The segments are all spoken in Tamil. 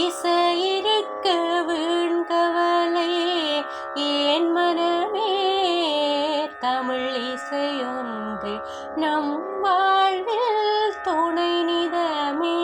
இசையிருக்க வீண்கவலை ஏன் மனமே, தமிழ் இசையொன்று நம் வாழ்வில் துணை நிதமே.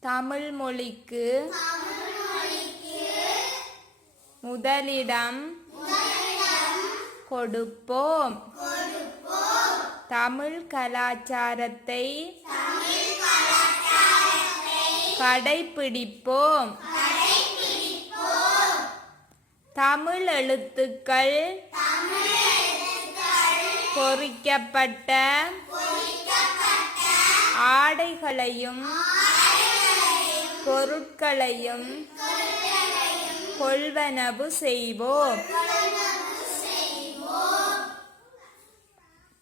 தமிழ் மொழிக்கு முதலிடம் கொடுப்போம். தமிழ் கலாச்சாரத்தை கடைப்பிடிப்போம். தமிழ் எழுத்துக்கள் பொறிக்கப்பட்ட ஆடைகளையும் பொருட்களையும் கொள்வனவு செய்வோம்.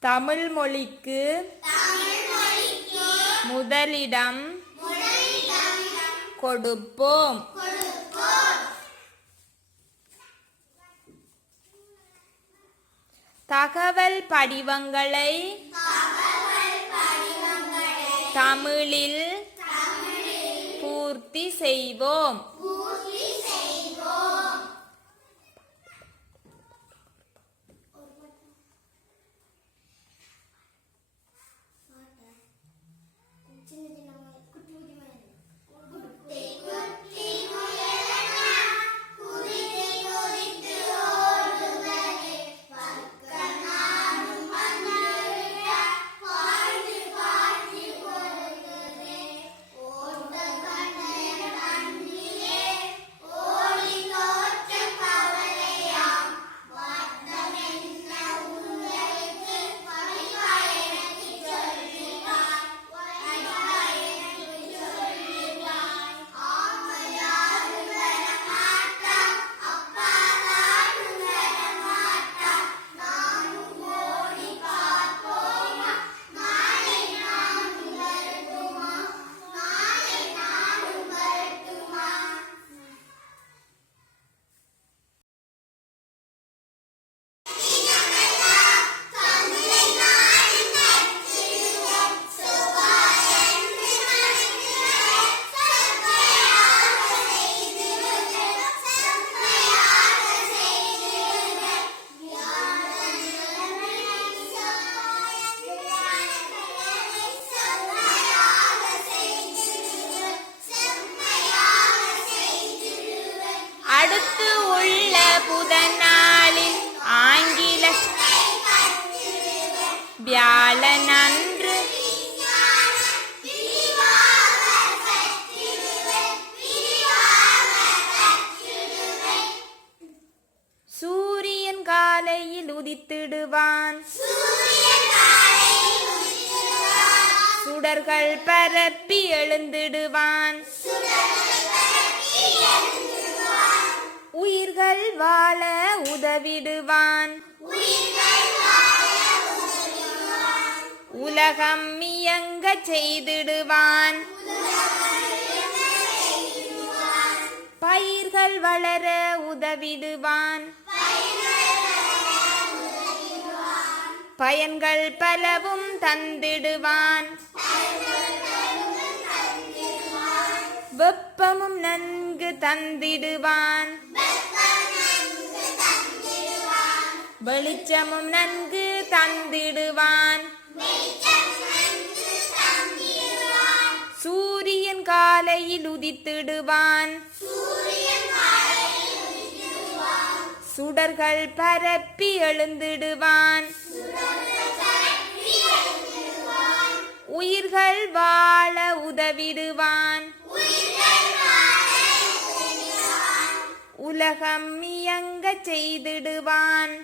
தமிழ் மொழிக்கு முதலிடம் கொடுப்போம். தகவல் படிவங்களை தமிழில் பூர்த்தி செய்வோம். அடுத்து உள்ள புதனாளில் ஆங்கில வியாழனன்று சூரியன் காலையில் உதித்திடுவான். சுடர்கள் பரப்பி எழுந்திடுவான். உயிர்கள் வாழ உதவிடுவான். உலகம் இயங்க செய்திடுவான். பயிர்கள் வளர உதவிடுவான். பயன்கள் பலவும் தந்திடுவான். வெப்பமும் நன்கு தந்திடுவான். வெளிச்சமும் நன்கு தந்திடுவான். சூரியன் காலையில் உதித்திடுவான். சுடர்கள் பரப்பி எழுந்திடுவான். உயிர்கள் வாழ உதவிடுவான். உலகம் இயங்க செய்திடுவான்.